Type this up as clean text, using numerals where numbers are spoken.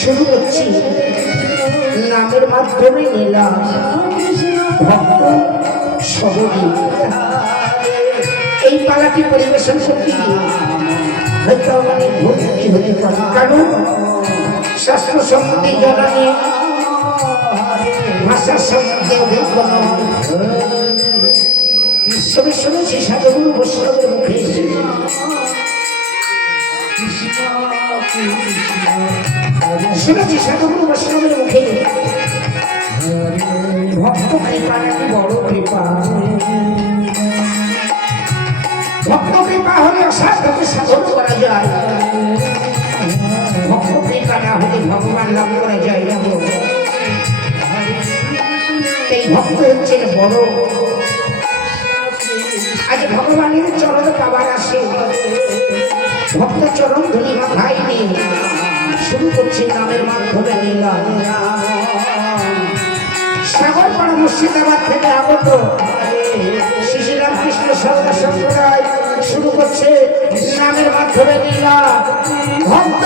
শুরু করছি নামের মাধ্যমে লীলা ভক্ত সহজী। এই পালাটি পরিবেশন করতে গিয়ে হয়তো অনেক ভক্তি হতে পারে, কারণ শাস্ত্র সম্বন্ধে জানা নেই, ভাষার সম্বন্ধে অভিজ্ঞতা সবে শুনেছি সাধুগুরু বৈষ্ণবের মুখে শুনেছি সাধুগুরু বৈষ্ণবের মুখে ভক্ত কৃপা নাকি বড় কৃপা। ভক্ত কৃপা হলে অসাধ্যকে সাধন করা যায়, ভক্ত কৃপা না হলে ভগবান লাভ করা যায় না। এই ভক্ত হচ্ছেন বড়। আজ ভগবানের চরণ পাবার আসে, ভক্ত চরণ ধনী মাথায় নিয়ে শুরু করছে নামের মাধ্যমে লীলা। সাগরপাড়া মুর্শিদাবাদ থেকে আগত শ্রী রামকৃষ্ণ সরদা সম্প্রদায় শুরু করছে নামের মাধ্যমে লীলা। ভক্ত